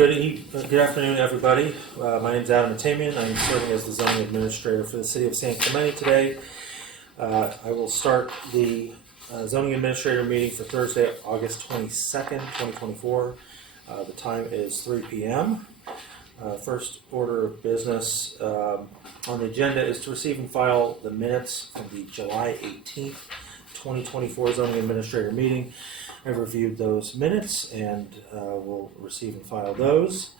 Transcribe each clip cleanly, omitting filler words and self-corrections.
Good afternoon, everybody. My name is Adam Atamian. I am serving as the zoning administrator for the city of San Clemente today. I will start the zoning administrator meeting for Thursday, August 22nd, 2024. The time is 3 p.m. First order of business on the agenda is to receive and file the minutes from the July 18th, 2024 zoning administrator meeting. I've reviewed those minutes and we'll receive and file those.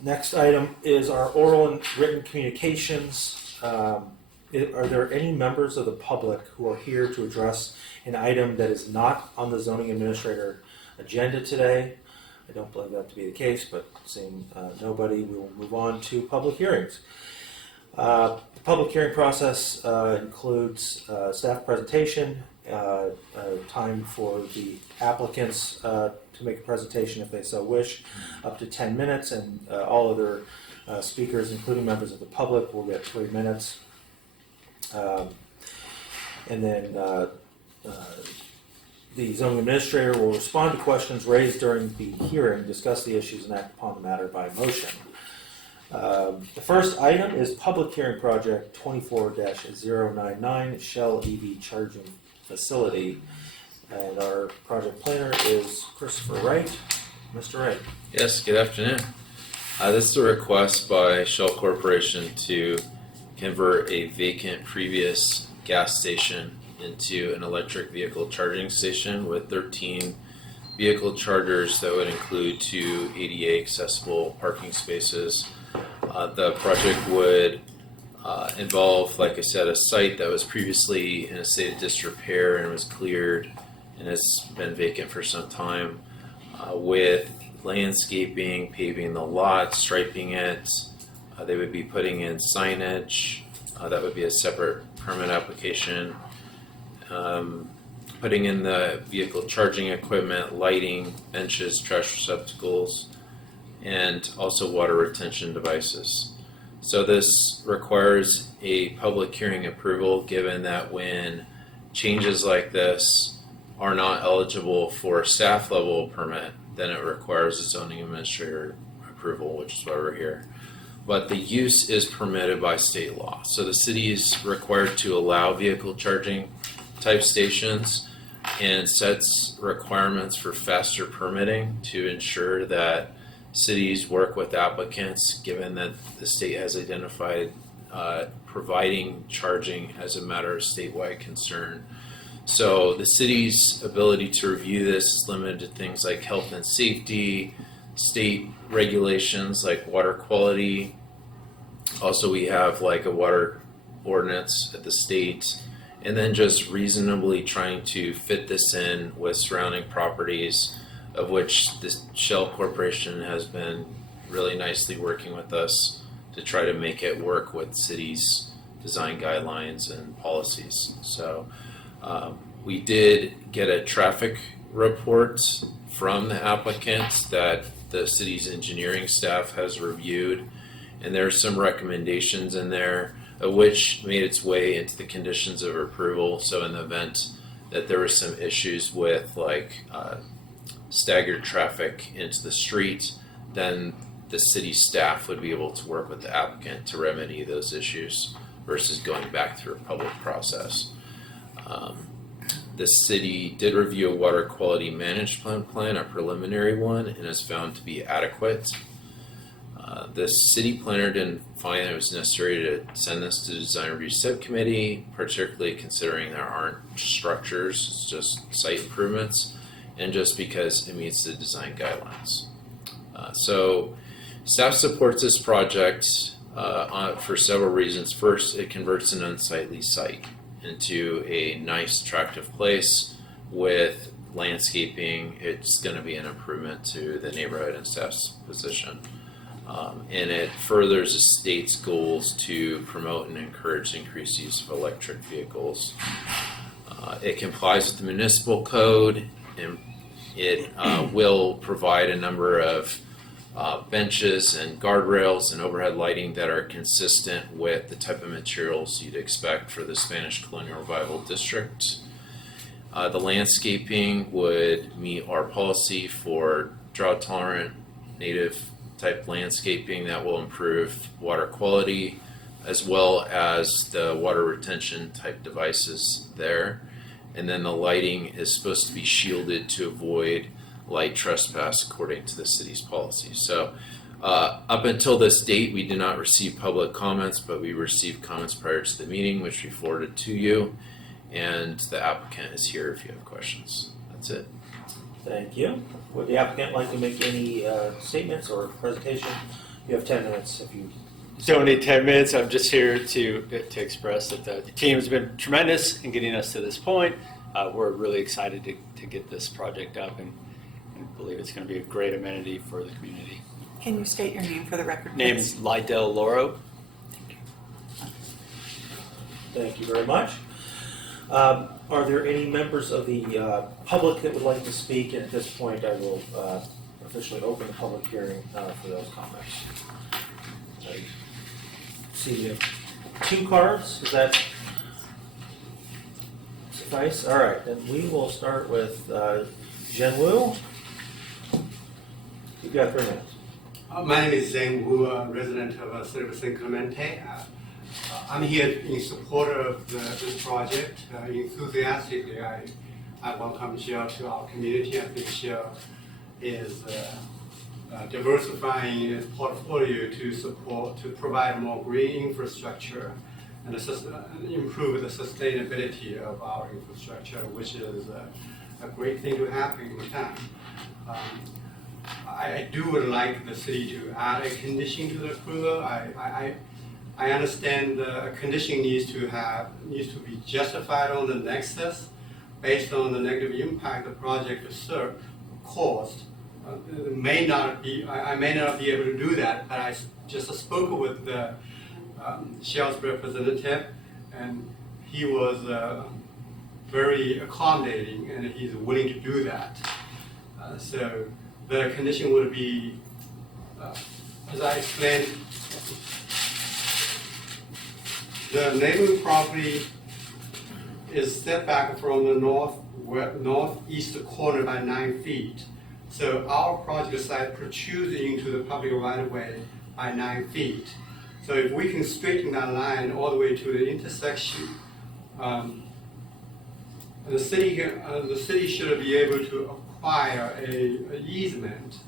Next item is our oral and written communications. Are there any members of the public who are here to address an item that is not on the zoning administrator agenda today? I don't believe that to be the case, but seeing nobody, we will move on to public hearings. The public hearing process includes staff presentation, time for the applicants to make a presentation if they so wish, up to 10 minutes, and all other speakers, including members of the public, will get 3 minutes. And then the zoning administrator will respond to questions raised during the hearing, discuss the issues, and act upon the matter by motion. The first item is public hearing project 24-099 Shell EV charging facility, and our project planner is Christopher Wright. Mr. Wright. Yes, good afternoon. This is a request by Shell Corporation to convert a vacant previous gas station into an electric vehicle charging station with 13 vehicle chargers that would include 2 ADA accessible parking spaces. The project would involve, like I said, a site that was previously in a state of disrepair and was cleared and has been vacant for some time, with landscaping, paving the lot, striping it. They would be putting in signage. That would be a separate permit application. Putting in the vehicle charging equipment, lighting, benches, trash receptacles, and also water retention devices. So this requires a public hearing approval, given that when changes like this are not eligible for a staff level permit, then it requires a zoning administrator approval, which is why we're here. But the use is permitted by state law. So the city is required to allow vehicle charging type stations and sets requirements for faster permitting to ensure that cities work with applicants, given that the state has identified providing charging as a matter of statewide concern. So the city's ability to review this is limited to things like health and safety, state regulations like water quality. Also, we have like a water ordinance at the state, and then just reasonably trying to fit this in with surrounding properties, of which the Shell Corporation has been really nicely working with us to try to make it work with cities' design guidelines and policies. So we did get a traffic report from the applicant that the city's engineering staff has reviewed, and there are some recommendations in there, of which made its way into the conditions of approval. So in the event that there were some issues with like staggered traffic into the street, then the city staff would be able to work with the applicant to remedy those issues versus going back through a public process. The city did review a water quality management plan, a preliminary one, and is found to be adequate. The city planner didn't find it was necessary to send this to the design review subcommittee, particularly considering there aren't structures, it's just site improvements, and just because it meets the design guidelines. So staff supports this project for several reasons. First, it converts an unsightly site into a nice, attractive place with landscaping. It's going to be an improvement to the neighborhood and staff's position. And it furthers the state's goals to promote and encourage increased use of electric vehicles. It complies with the municipal code, and it will provide a number of benches and guardrails and overhead lighting that are consistent with the type of materials you'd expect for the Spanish Colonial Revival District. The landscaping would meet our policy for drought tolerant native type landscaping that will improve water quality, as well as the water retention type devices there. And then the lighting is supposed to be shielded to avoid light trespass according to the city's policy. So up until this date, we did not receive public comments, but we received comments prior to the meeting, which we forwarded to you. And the applicant is here if you have questions. That's it. Thank you. Would the applicant like to make any statements or presentation? You have 10 minutes if you. Don't need 10 minutes. I'm just here to express that the team has been tremendous in getting us to this point. We're really excited to get this project up and believe it's going to be a great amenity for the community. Can you state your name for the record? Name please? is Lydell Loro. Thank you very much. Are there any members of the public that would like to speak? And at this point, I will officially open the public hearing for those comments. I see we have 2 cards. Does that suffice? All right, then we will start with Jen Wu. You've got 3 minutes. My name is Zheng Wu, a resident of City of San Clemente. I'm here in support of this project. Enthusiastically, I welcome Shell to our community. I think Shell is diversifying its portfolio to provide more green infrastructure and improve the sustainability of our infrastructure, which is a great thing to have in town. I would like the city to add a condition to the approval. I understand the condition needs to be justified on the nexus based on the negative impact the project caused. I may not be able to do that, but I just spoke with the Shell's representative, and he was very accommodating, and he's willing to do that. So the condition would be, as I explained, the neighboring property is set back from the northeast corner by 9 feet. So our project site protrudes into the public right-of-way by 9 feet. So if we can straighten that line all the way to the intersection, the city should be able to acquire an easement,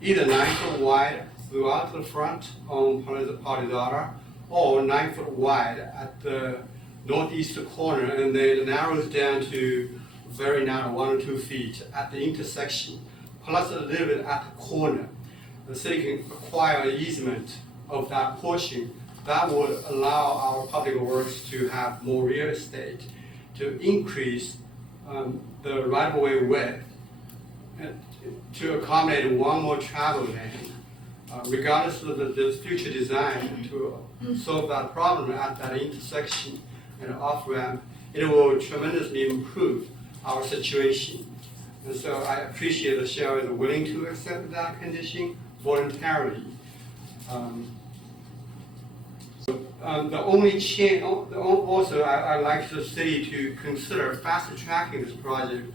either 9 foot wide throughout the front on Polydora, or 9 foot wide at the northeast corner, and then it narrows down to very narrow, 1 or 2 feet at the intersection, plus a little bit at the corner. The city can acquire an easement of that portion. That would allow our public works to have more real estate, to increase the right-of-way width, and to accommodate 1 more travel lane. Regardless of the future design, to solve that problem at that intersection and off-ramp, it will tremendously improve our situation. And so I appreciate that Shell is willing to accept that condition voluntarily. The only change, also I'd like the city to consider fast tracking this project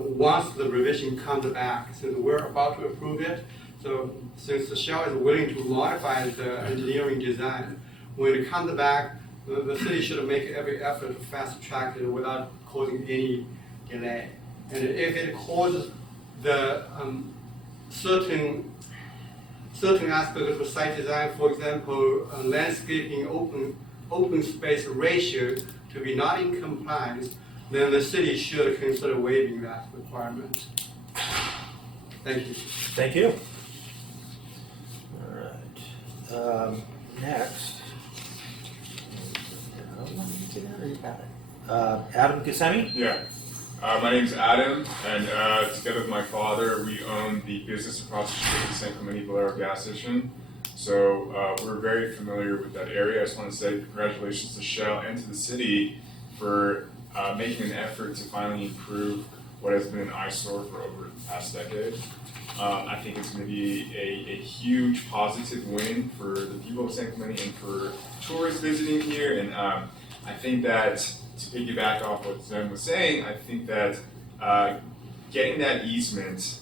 once the revision comes back. So we're about to approve it. So since the Shell is willing to modify the engineering design, when it comes back, the city should make every effort to fast track it without causing any delay. And if it causes the certain aspects of the site design, for example, landscaping open space ratio to be not in compliance, then the city should consider waiving that requirement. Thank you. Thank you. All right. Next. Adam Gusemi? Yeah. My name's Adam, and together with my father, we own the business across the street, the San Clemente Valero gas station. So we're very familiar with that area. I just want to say congratulations to Shell and to the city for making an effort to finally improve what has been an eyesore for over the past decade. I think it's going to be a huge positive win for the people of San Clemente and for tourists visiting here. And I think that, to piggyback off what Zen was saying, I think that getting that easement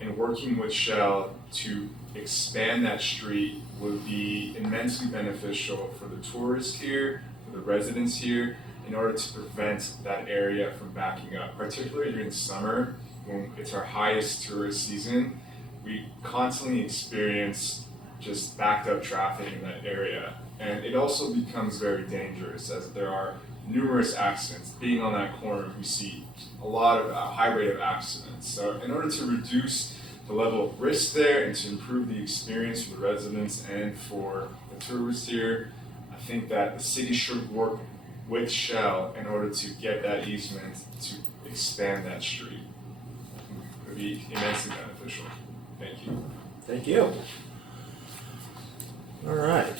and working with Shell to expand that street would be immensely beneficial for the tourists here, for the residents here, in order to prevent that area from backing up, particularly during summer when it's our highest tourist season. We constantly experience just backed up traffic in that area. And it also becomes very dangerous as there are numerous accidents. Being on that corner, we see a lot of high rate of accidents. So in order to reduce the level of risk there and to improve the experience for the residents and for the tourists here, I think that the city should work with Shell in order to get that easement to expand that street. It would be immensely beneficial. Thank you. Thank you. All right.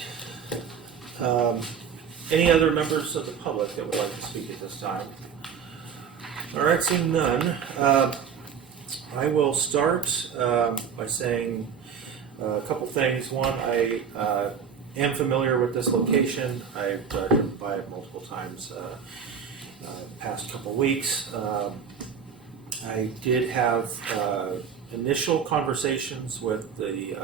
Any other members of the public that would like to speak at this time? All right, seeing none, I will start by saying a couple things. One, I am familiar with this location. I've driven by it multiple times past couple weeks. I did have initial conversations with the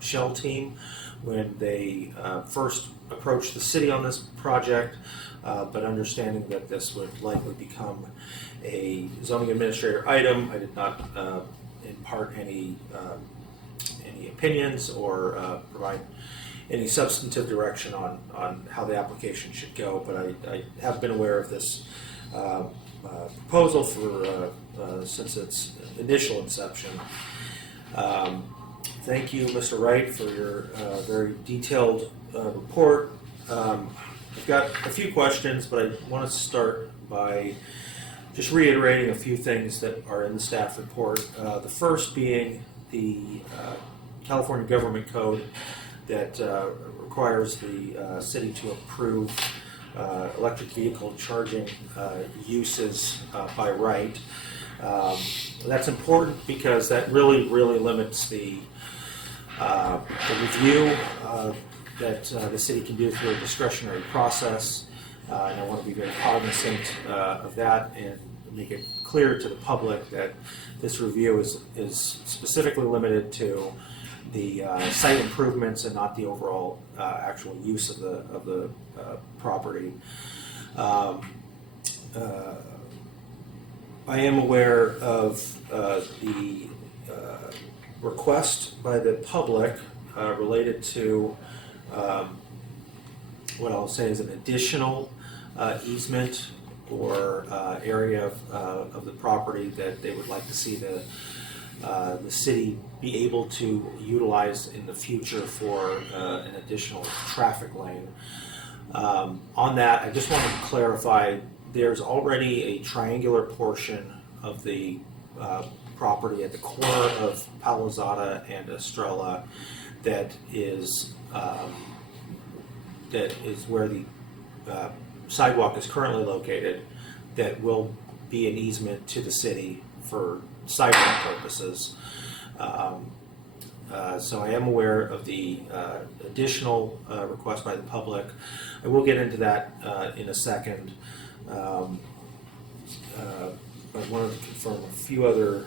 Shell team when they first approached the city on this project, but understanding that this would likely become a zoning administrator item, I did not impart any opinions or provide any substantive direction on how the application should go, but I have been aware of this proposal for since its initial inception. Thank you, Mr. Wright, for your very detailed report. I've got a few questions, but I want to start by just reiterating a few things that are in the staff report. The first being the California Government Code that requires the city to approve electric vehicle charging uses by right. That's important because that really limits the review that the city can do through a discretionary process. And I want to be very cognizant of that and make it clear to the public that this review is specifically limited to the site improvements and not the overall actual use of the property. I am aware of the request by the public related to what I'll say is an additional easement or area of the property that they would like to see the city be able to utilize in the future for an additional traffic lane. On that, I just wanted to clarify, there's already a triangular portion of the property at the corner of Palazada and Estrella that is where the sidewalk is currently located, that will be an easement to the city for sidewalk purposes. So I am aware of the additional request by the public. I will get into that in a second. I wanted to confirm a few other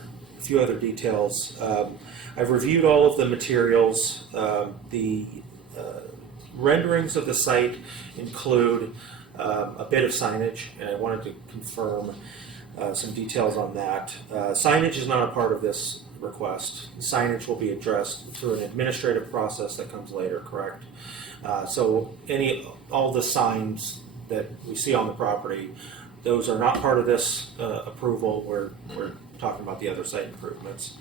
details. I've reviewed all of the materials. The renderings of the site include a bit of signage, and I wanted to confirm some details on that. Signage is not a part of this request. Signage will be addressed through an administrative process that comes later, correct? So all the signs that we see on the property, those are not part of this approval. We're talking about the other site improvements.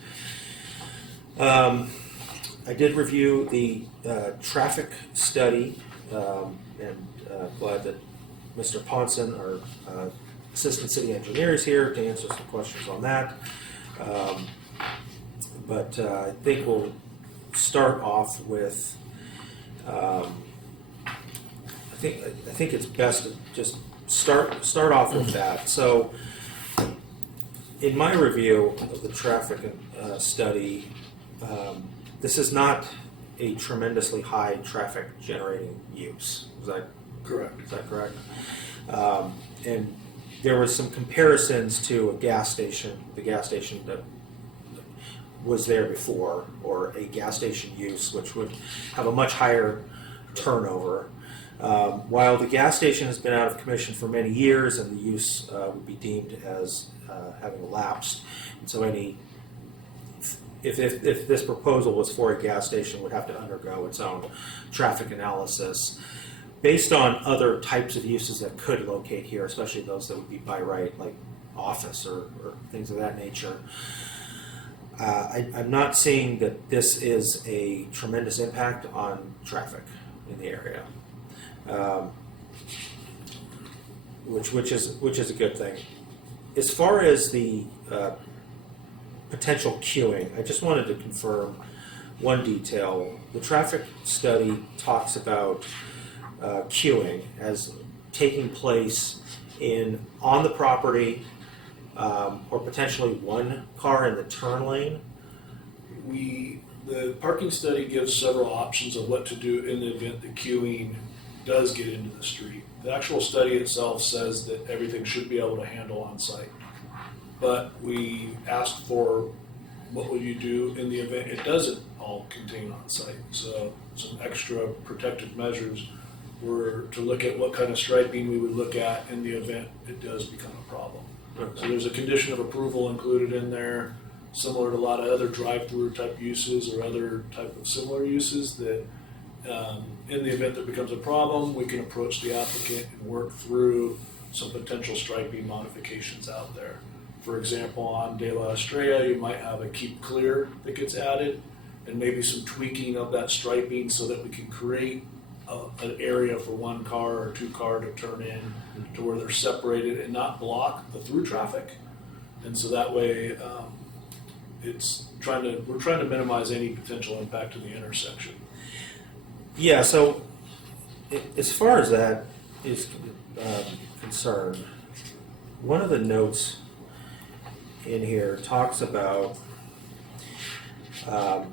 I did review the traffic study, and glad that Mr. Ponson, our Assistant City Engineer, is here to answer some questions on that. But I think we'll start off with. I think it's best to just start off with that. So, in my review of the traffic study, this is not a tremendously high traffic generating use. Is that correct? And there was some comparisons to a gas station, the gas station that was there before, or a gas station use, which would have a much higher turnover. While the gas station has been out of commission for many years, and the use would be deemed as having lapsed, and so if this proposal was for a gas station, would have to undergo its own traffic analysis. Based on other types of uses that could locate here, especially those that would be by right, like office or things of that nature, I'm not seeing that this is a tremendous impact on traffic in the area, which is a good thing. As far as the potential queuing, I just wanted to confirm one detail. The traffic study talks about queuing as taking place on the property, or potentially one car in the turn lane. The parking study gives several options of what to do in the event the queuing does get into the street. The actual study itself says that everything should be able to handle on site. But we asked for what would you do in the event it doesn't all contain on site. So some extra protective measures were to look at what kind of striping we would look at in the event it does become a problem. So there's a condition of approval included in there, similar to a lot of other drive-through type uses or other type of similar uses that in the event that becomes a problem, we can approach the applicant and work through some potential striping modifications out there. For example, on De La Estrella, you might have a keep clear that gets added and maybe some tweaking of that striping so that we can create an area for one car or two car to turn in to where they're separated and not block the through traffic. And so that way, we're trying to minimize any potential impact to the intersection. Yeah, so as far as that is concerned, one of the notes in here talks about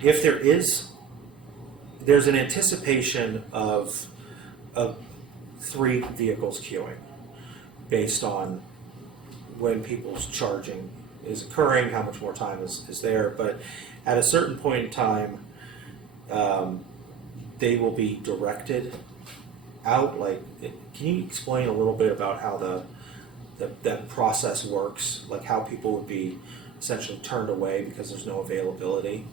if there's an anticipation of 3 vehicles queuing based on when people's charging is occurring, how much more time is there, but at a certain point in time, they will be directed out. Can you explain a little bit about how that process works, like how people would be essentially turned away because there's no availability?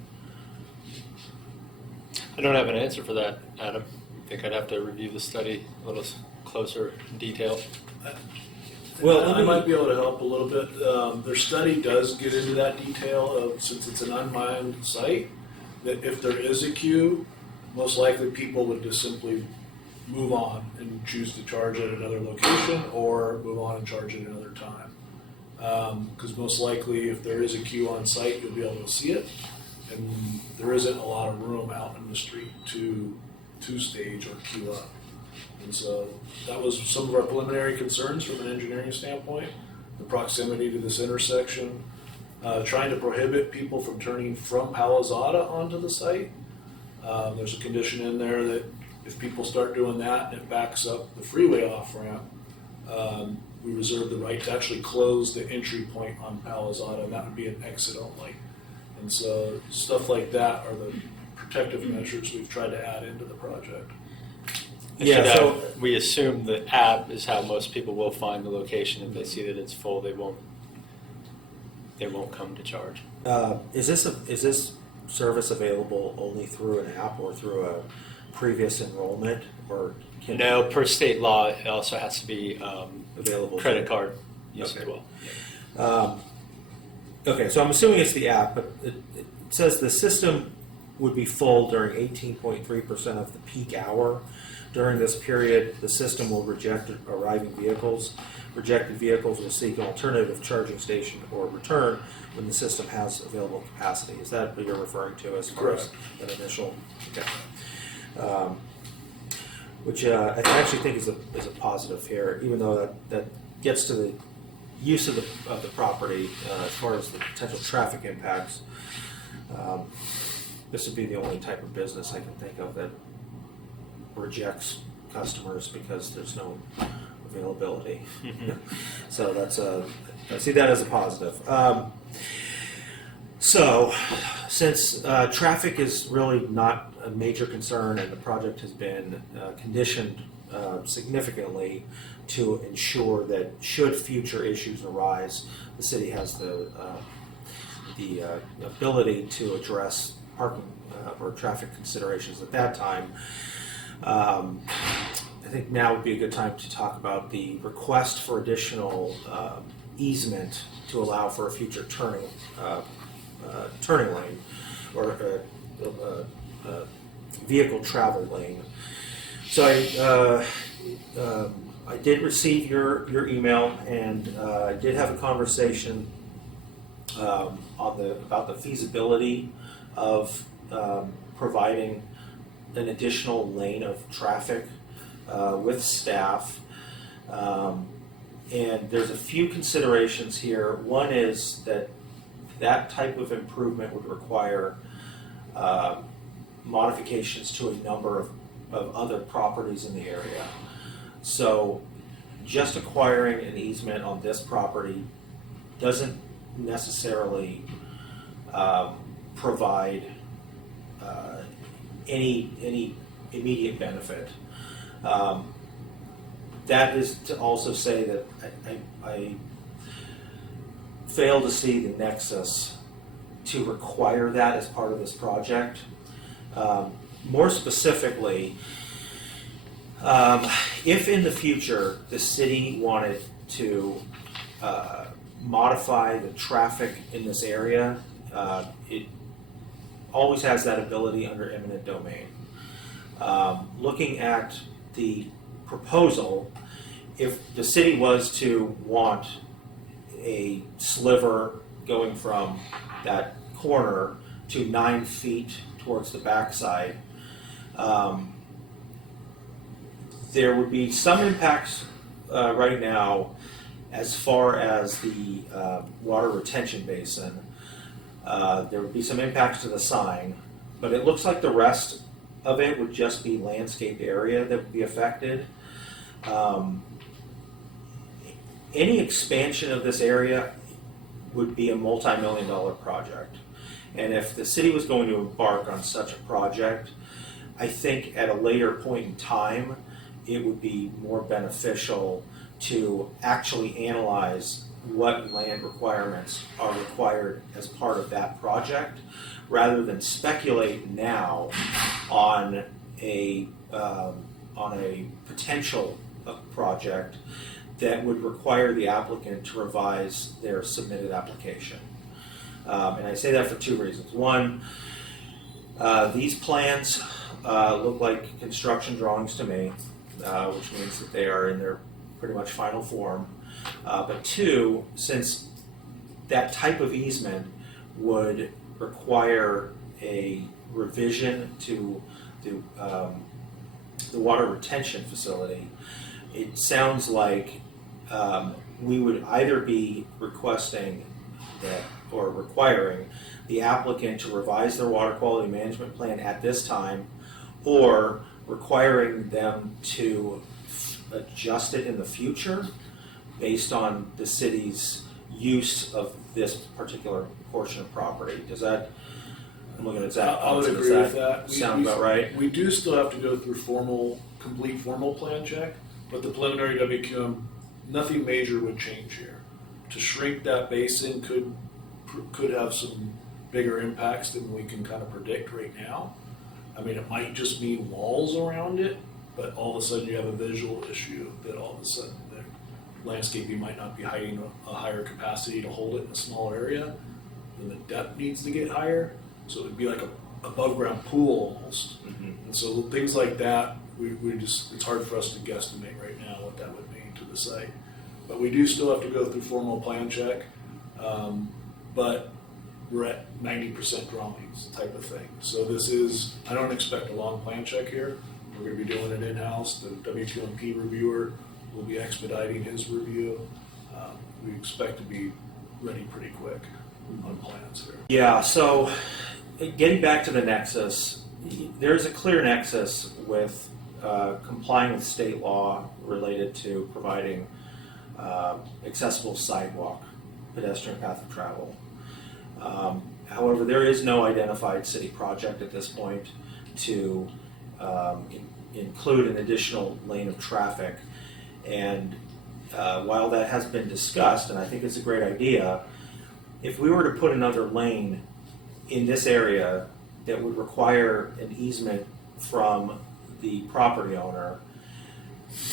I don't have an answer for that, Adam. I think I'd have to review the study a little closer in detail. Well, I might be able to help a little bit. Their study does get into that detail of, since it's an unmined site, that if there is a queue, most likely people would just simply move on and choose to charge at another location or move on and charge at another time. Because most likely if there is a queue on site, you'll be able to see it. And there isn't a lot of room out in the street to stage or queue up. And so that was some of our preliminary concerns from an engineering standpoint, the proximity to this intersection, trying to prohibit people from turning from Palizada onto the site. There's a condition in there that if people start doing that and it backs up the freeway off-ramp, we reserve the right to actually close the entry point on Palizada, and that would be an exit only. And so stuff like that are the protective measures we've tried to add into the project. Yeah, so we assume the app is how most people will find the location. If they see that it's full, they won't come to charge. is this service available only through an app or through a previous enrollment, or No, per state law, it also has to be available credit card use Okay. as well. Okay, so I'm assuming it's the app, but it says the system would be full during 18.3% of the peak hour. During this period, the system will reject arriving vehicles. Rejected vehicles will seek an alternative charging station or return when the system has available capacity. Is that what you're referring to as far as that initial? Okay. Which I actually think is a positive here, even though that gets to the use of the property as far as the potential traffic impacts. This would be the only type of business I can think of that rejects customers because there's no availability. So I see that as a positive. So, since traffic is really not a major concern and the project has been conditioned significantly to ensure that should future issues arise, the city has the ability to address parking or traffic considerations at that time. I think now would be a good time to talk about the request for additional easement to allow for a future turning lane or vehicle travel lane. So I did receive your email, and I did have a conversation about the feasibility of providing an additional lane of traffic with staff. And there's a few considerations here. One is that type of improvement would require modifications to a number of other properties in the area. So just acquiring an easement on this property doesn't necessarily provide any immediate benefit. That is to also say that I fail to see the nexus to require that as part of this project. More specifically, if in the future the city wanted to modify the traffic in this area, it always has that ability under eminent domain. Looking at the proposal, if the city was to want a sliver going from that corner to 9 feet towards the backside, there would be some impacts right now as far as the water retention basin. There would be some impacts to the sign, but it looks like the rest of it would just be landscape area that would be affected. Any expansion of this area would be a multi-million-dollar project. And if the city was going to embark on such a project, I think at a later point in time, it would be more beneficial to actually analyze what land requirements are required as part of that project, rather than speculate now on a potential project that would require the applicant to revise their submitted application. And I say that for two reasons. One, these plans look like construction drawings to me, which means that they are in their pretty much final form. But two, since that type of easement would require a revision to the water retention facility, it sounds like we would either be requesting that or requiring the applicant to revise their water quality management plan at this time, or requiring them to adjust it in the future based on the city's use of this particular portion of property. Does that, I'm looking at Zach. I would Does agree with that. Sound about right? We do still have to go through complete formal plan check, but the preliminary WQM, nothing major would change here. To shrink that basin could have some bigger impacts than we can kind of predict right now. I mean, it might just mean walls around it, but all of a sudden you have a visual issue that all of a sudden the landscaping might not be hiding a higher capacity to hold it in a smaller area. Then the depth needs to get higher, so it'd be like a above ground pool almost. Mm-hmm. And so things like that, we just, it's hard for us to guesstimate right now what that would mean to the site. But we do still have to go through formal plan check, but we're at 90% drawings type of thing. So this is, I don't expect a long plan check here. We're gonna be doing it in-house. The WQMP reviewer will be expediting his review. We expect to be ready pretty quick on plans here. Yeah, so getting back to the nexus, there's a clear nexus with complying with state law related to providing accessible sidewalk, pedestrian path of travel. However, there is no identified city project at this point to include an additional lane of traffic. And while that has been discussed, and I think it's a great idea, if we were to put another lane in this area that would require an easement from the property owner,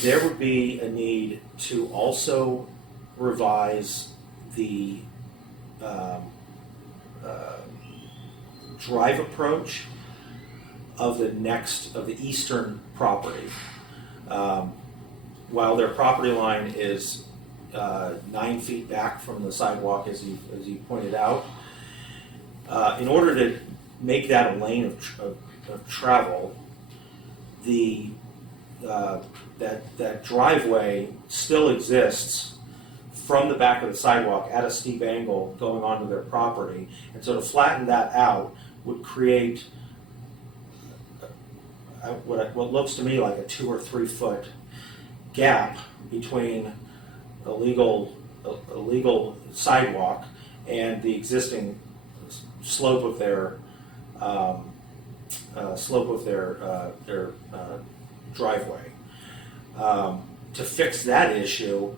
there would be a need to also revise the drive approach of the eastern property. While their property line is 9 feet back from the sidewalk, as you pointed out, in order to make that a lane of travel, that driveway still exists from the back of the sidewalk at a steep angle going onto their property. And so to flatten that out would create what looks to me like a 2 or 3 foot gap between a legal sidewalk and the existing slope of their driveway. To fix that issue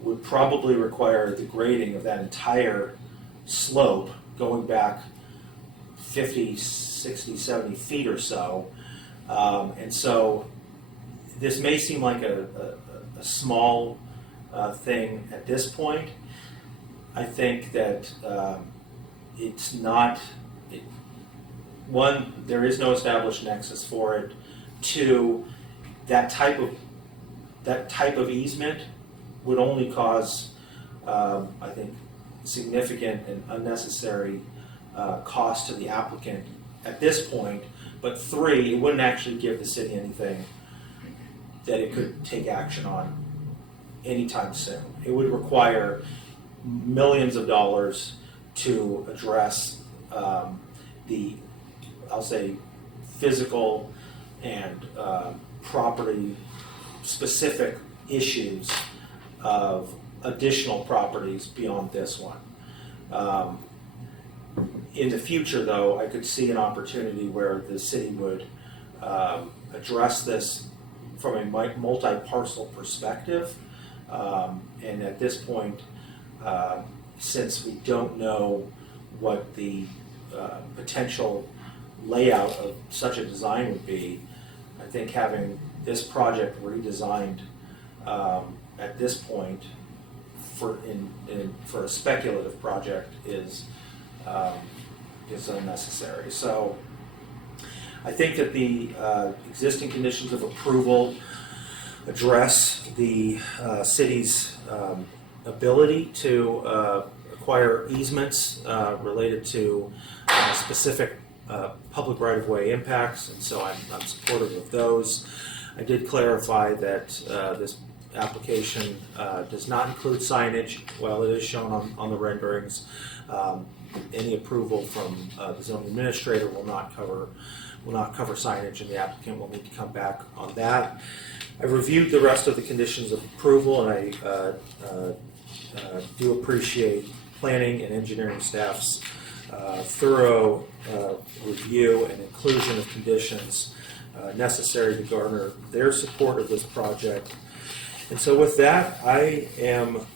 would probably require the grading of that entire slope going back 50, 60, 70 feet or so. And so this may seem like a small thing at this point. I think that it's not, one, there is no established nexus for it. Two, that type of easement would only cause, I think, significant and unnecessary cost to the applicant at this point. But three, it wouldn't actually give the city anything that it could take action on anytime soon. It would require millions of dollars to address the, I'll say, physical and property specific issues of additional properties beyond this one. In the future, though, I could see an opportunity where the city would address this from a multi-parcel perspective. And at this point, since we don't know what the potential layout of such a design would be, I think having this project redesigned at this point for a speculative project is unnecessary. So I think that the existing conditions of approval address the city's ability to acquire easements related to specific public right-of-way impacts, and so I'm supportive of those. I did clarify that this application does not include signage. While it is shown on the renderings, any approval from the zoning administrator will not cover signage, and the applicant will need to come back on that. I reviewed the rest of the conditions of approval, and I do appreciate planning and engineering staff's thorough review and inclusion of conditions necessary to garner their support of this project. And so with that, I am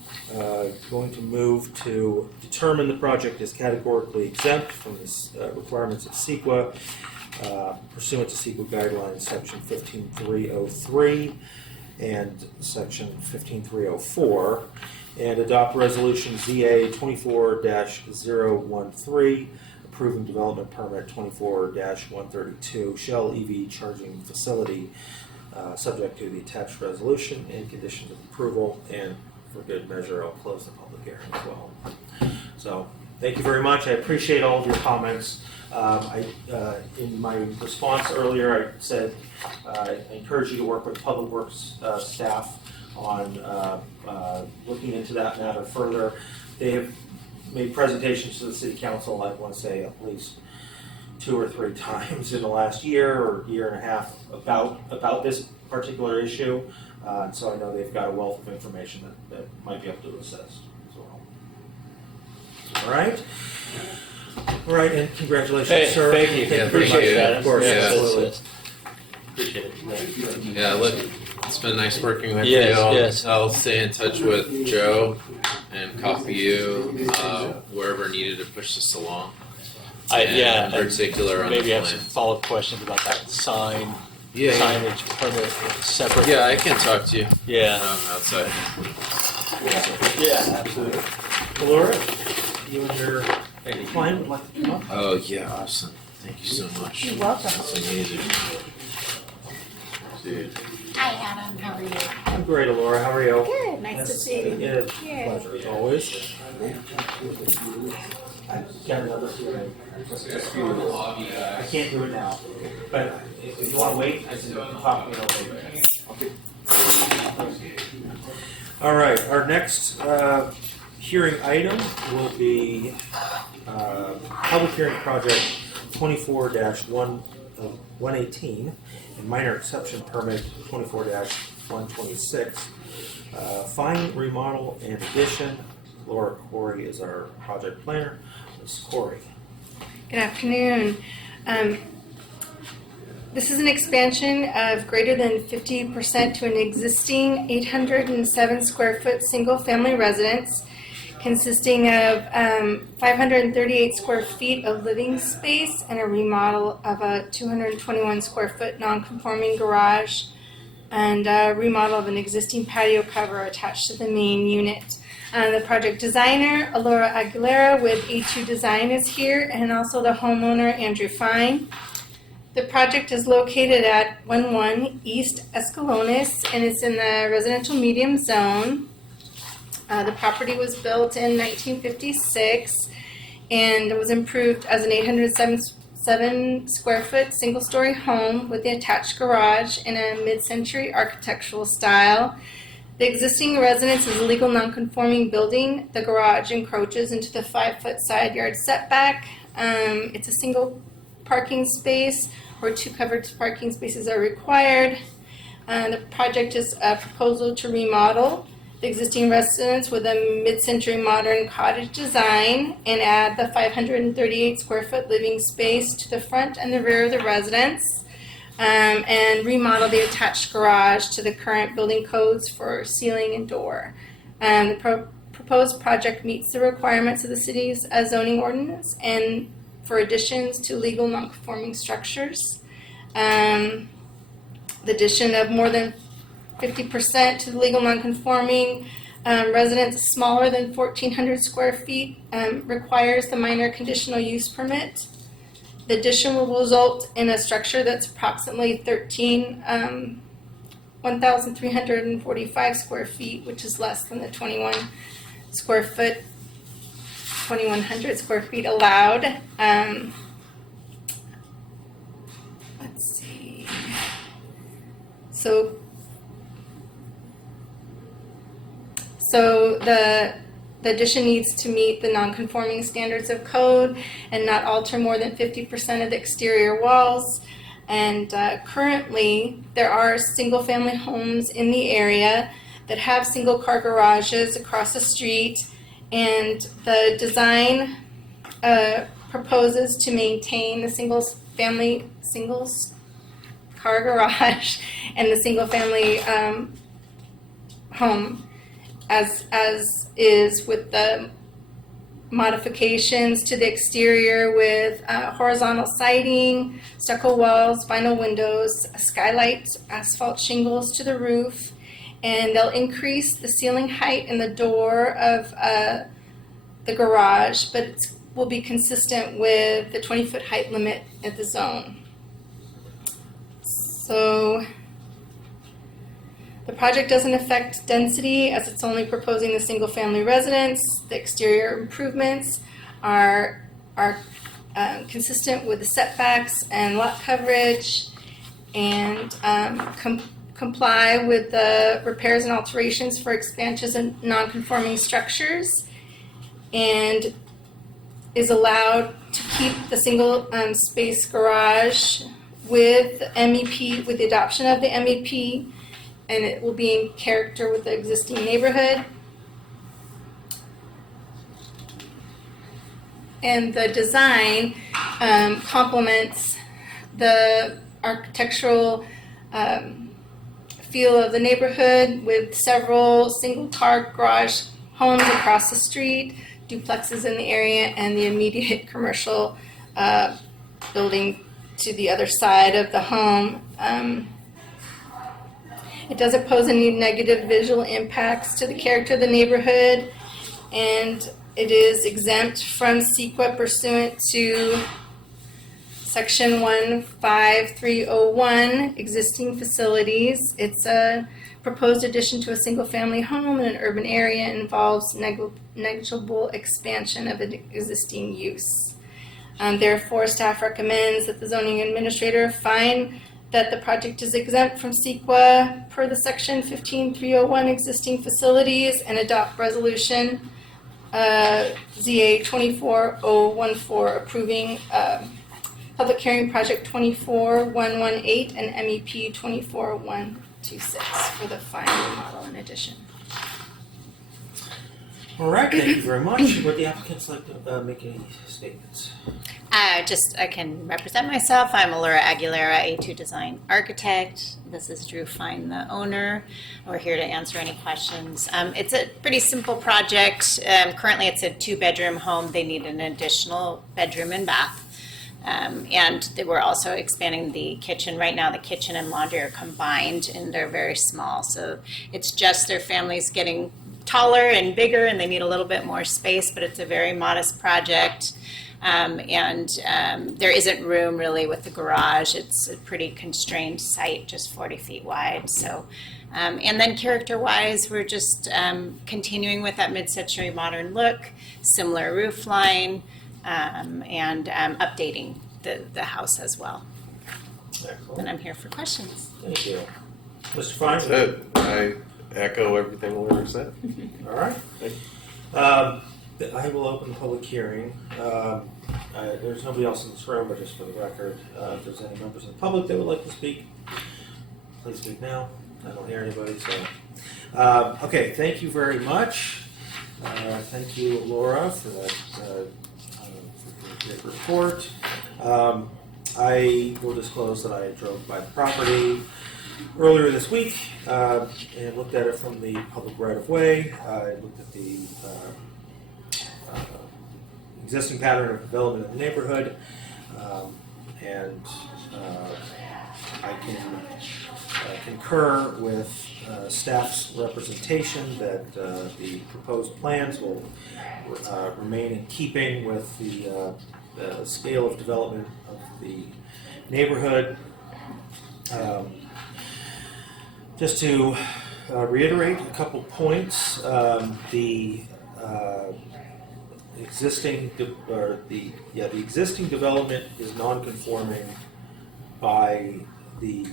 going to move to determine the project is categorically exempt from the requirements of CEQA pursuant to CEQA guidelines section 15303 and section 15304, and adopt resolution ZA 24-013 approving development permit 24-132 Shell EV charging facility subject to the attached resolution and conditions of approval. And for good measure, I'll close the public hearing as well. So thank you very much. I appreciate all of your comments. In my response earlier, I said I encourage you to work with Public Works staff on looking into that matter further. They have made presentations to the City Council, I want to say at least 2 or 3 times in the last year or year and a half about this particular issue. So I know they've got a wealth of information that might be able to assist as well. All right. All right, and congratulations, Hey, sir. thank you. Yeah, Appreciate thank you. that. Of course, Yeah. absolutely. Appreciate it. Yeah, look, it's been nice working with Yes, you. yes. I'll stay in touch with Joe and copy you wherever needed to push this along. Yeah, In particular on maybe the I have some plan. follow-up questions about that sign, Yeah, signage permit separate. yeah, I can talk to you Yeah. outside. Yeah, absolutely. Laura, you and your client would like to come up? Oh yeah, awesome. Thank you so much. You're welcome. That's amazing. Dude. Hi, Adam. How are you? I'm great, Laura. How are you? Good. Nice to see you. Yeah, Yay. pleasure as always. I got another here. I can't do it now, but if you want to wait, I can talk. All right, our next hearing item will be public hearing project 24-118 and minor exception permit 24-126. Fine remodel and addition. Laura Corey is our project planner. Ms. Corey. Good afternoon. This is an expansion of greater than 50% to an existing 807 square foot single family residence consisting of 538 square feet of living space and a remodel of a 221 square foot non-conforming garage and a remodel of an existing patio cover attached to the main unit. The project designer, Alora Aguilera with A2 Design is here, and also the homeowner, Andrew Fine. The project is located at 11 East Escalones, and it's in the residential medium zone. The property was built in 1956, and it was improved as an 807 square foot single-story home with the attached garage in a mid-century architectural style. The existing residence is a legal non-conforming building. The garage encroaches into the 5-foot side yard setback. It's a single parking space where 2 covered parking spaces are required. The project is a proposal to remodel the existing residence with a mid-century modern cottage design and add the 538 square foot living space to the front and the rear of the residence. And remodel the attached garage to the current building codes for ceiling and door. The proposed project meets the requirements of the city's zoning ordinance and for additions to legal non-conforming structures. The addition of more than 50% to the legal non-conforming residence smaller than 1,400 square feet requires the minor conditional use permit. The addition will result in a structure that's approximately 1,345 square feet, which is less than the 2,100 square feet allowed. Let's see. So the addition needs to meet the non-conforming standards of code and not alter more than 50% of the exterior walls. And currently, there are single-family homes in the area that have single-car garages across the street, and the design proposes to maintain the single-car garage and the single-family home as is with the modifications to the exterior with horizontal siding, stucco walls, vinyl windows, a skylight, asphalt shingles to the roof, and they'll increase the ceiling height and the door of the garage, but it will be consistent with the 20-foot height limit at the zone. So the project doesn't affect density as it's only proposing the single-family residence. The exterior improvements are consistent with the setbacks and lot coverage and comply with the repairs and alterations for expansions and non-conforming structures, and is allowed to keep the single space garage with MEP, with the adoption of the MEP, and it will be in character with the existing neighborhood. and the design complements the architectural feel of the neighborhood with several single-car garage homes across the street, duplexes in the area, and the immediate commercial building to the other side of the home. It doesn't pose any negative visual impacts to the character of the neighborhood, and it is exempt from CEQA pursuant to Section 15301, existing facilities. It's a proposed addition to a single-family home in an urban area and involves negligible expansion of an existing use. Therefore, staff recommends that the zoning administrator find that the project is exempt from CEQA per the Section 15301 existing facilities and adopt resolution ZA 24014 approving public hearing project 24118 and MEP 24126 for the final model in addition. All right, thank you very much. Would the applicants like to make any statements? I can represent myself. I'm Allura Aguilera, A2 Design Architect. This is Drew Fine, the owner. We're here to answer any questions. It's a pretty simple project. Currently, it's a 2-bedroom home. They need an additional bedroom and bath. And we're also expanding the kitchen. Right now, the kitchen and laundry are combined, and they're very small. So it's just their family's getting taller and bigger, and they need a little bit more space, but it's a very modest project. There isn't room really with the garage. It's a pretty constrained site, just 40 feet wide. So, and then character-wise, we're just continuing with that mid-century modern look, similar roof line, and updating the house as well. Excellent. And I'm here for questions. Thank you. Mr. Fine? That's it. I echo everything Laura said. All right. I will open the public hearing. There's nobody else in this room, but just for the record, if there's any members of the public that would like to speak, please speak now. I don't hear anybody, so. Okay, thank you very much. Thank you, Laura, for that for your report. I will disclose that I drove by the property earlier this week and looked at it from the public right-of-way. I looked at the existing pattern of development in the neighborhood, and I can concur with staff's representation that the proposed plans will remain in keeping with the scale of development of the neighborhood. Just to reiterate a couple points, the existing development is non-conforming by the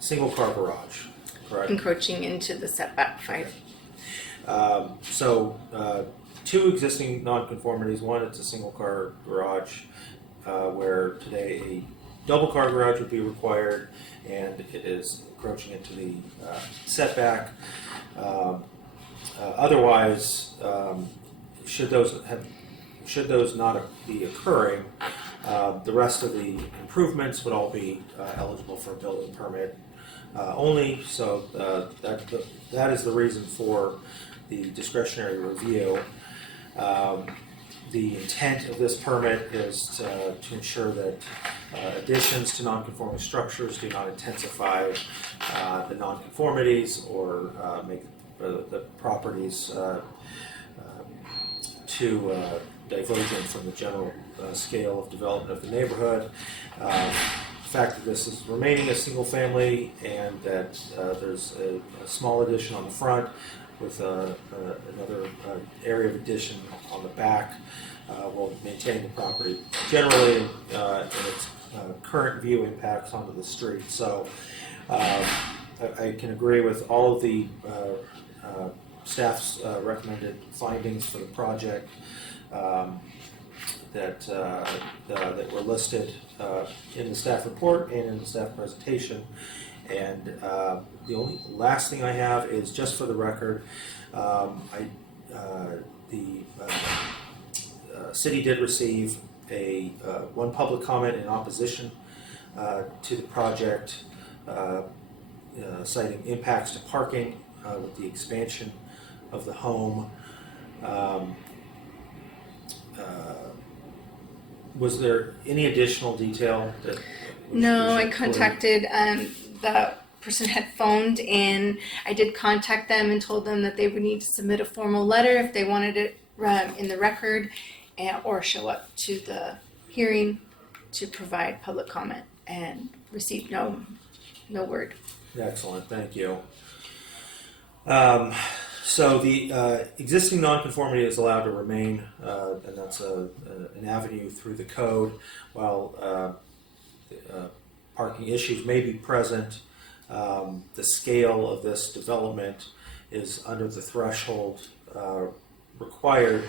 single-car garage, correct? Encroaching into the setback 5. So, two existing nonconformities. One, it's a single-car garage where today a double-car garage would be required, and it is encroaching into the setback. Otherwise, should those not be occurring, the rest of the improvements would all be eligible for a building permit only. So that is the reason for the discretionary review. The intent of this permit is to ensure that additions to nonconforming structures do not intensify the nonconformities or make the properties too divergent from the general scale of development of the neighborhood. The fact that this is remaining a single family and that there's a small addition on the front with another area of addition on the back will maintain the property generally in its current view impacts onto the street. So I can agree with all of the staff's recommended findings for the project that were listed in the staff report and in the staff presentation. And the only last thing I have is city did receive one public comment in opposition to the project, citing impacts to parking with the expansion of the home. Was there any additional detail that? No, I was contacted the person had phoned in. I did contact them and told them that they would need to submit a formal letter if they wanted it in the record, or show up to the hearing to provide public comment, and received no word. Excellent, thank you. So the existing nonconformity is allowed to remain, and that's an avenue through the code, while parking issues may be present. The scale of this development is under the threshold required,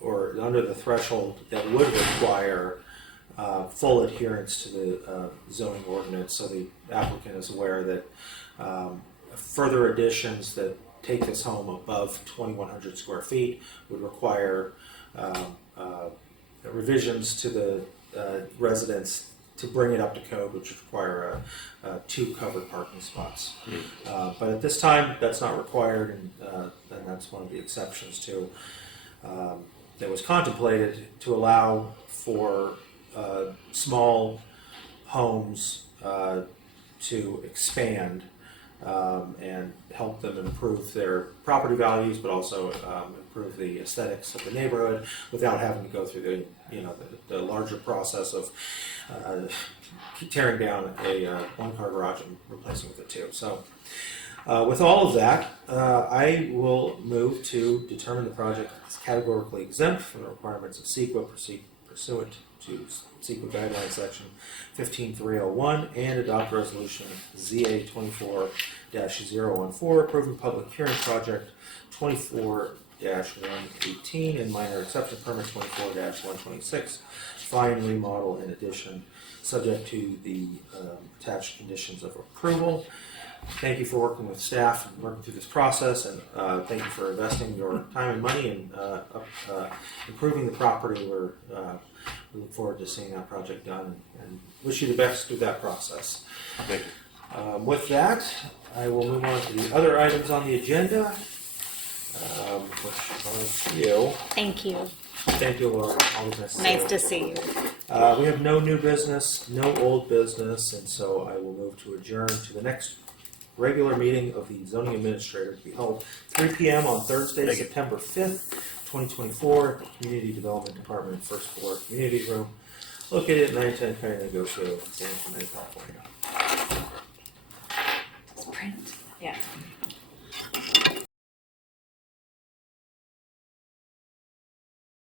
or under the threshold that would require full adherence to the zoning ordinance. So the applicant is aware that further additions that take this home above 2,100 square feet would require revisions to the residence to bring it up to code, which would require 2 covered parking spots. But at this time, that's not required, and that's one of the exceptions to that was contemplated to allow for small homes to expand and help them improve their property values, but also improve the aesthetics of the neighborhood without having to go through the larger process of tearing down a one-car garage and replacing it with a 2. So with all of that, I will move to determine the project is categorically exempt from the requirements of CEQA pursuant to CEQA Guidelines Section 15301, and adopt resolution ZA 24-014 approving public hearing project 24-118 and minor exception permit 24-126 fine remodel in addition, subject to the attached conditions of approval. Thank you for working with staff and working through this process, and thank you for investing your time and money in improving the property. We look forward to seeing that project done, and wish you the best through that process. Thank you. With that, I will move on to the other items on the agenda, which are you. Thank you. Thank you, Laura. Always nice to see you. Nice to see you. We have no new business, no old business, and so I will move to adjourn to the next regular meeting of the zoning administrator to be held 3 p.m. on Thursday, September 5th, 2024, at the Community Development Department, first floor community room, located at 910 County Negotiable, San Clemente, California. Just print. Yeah.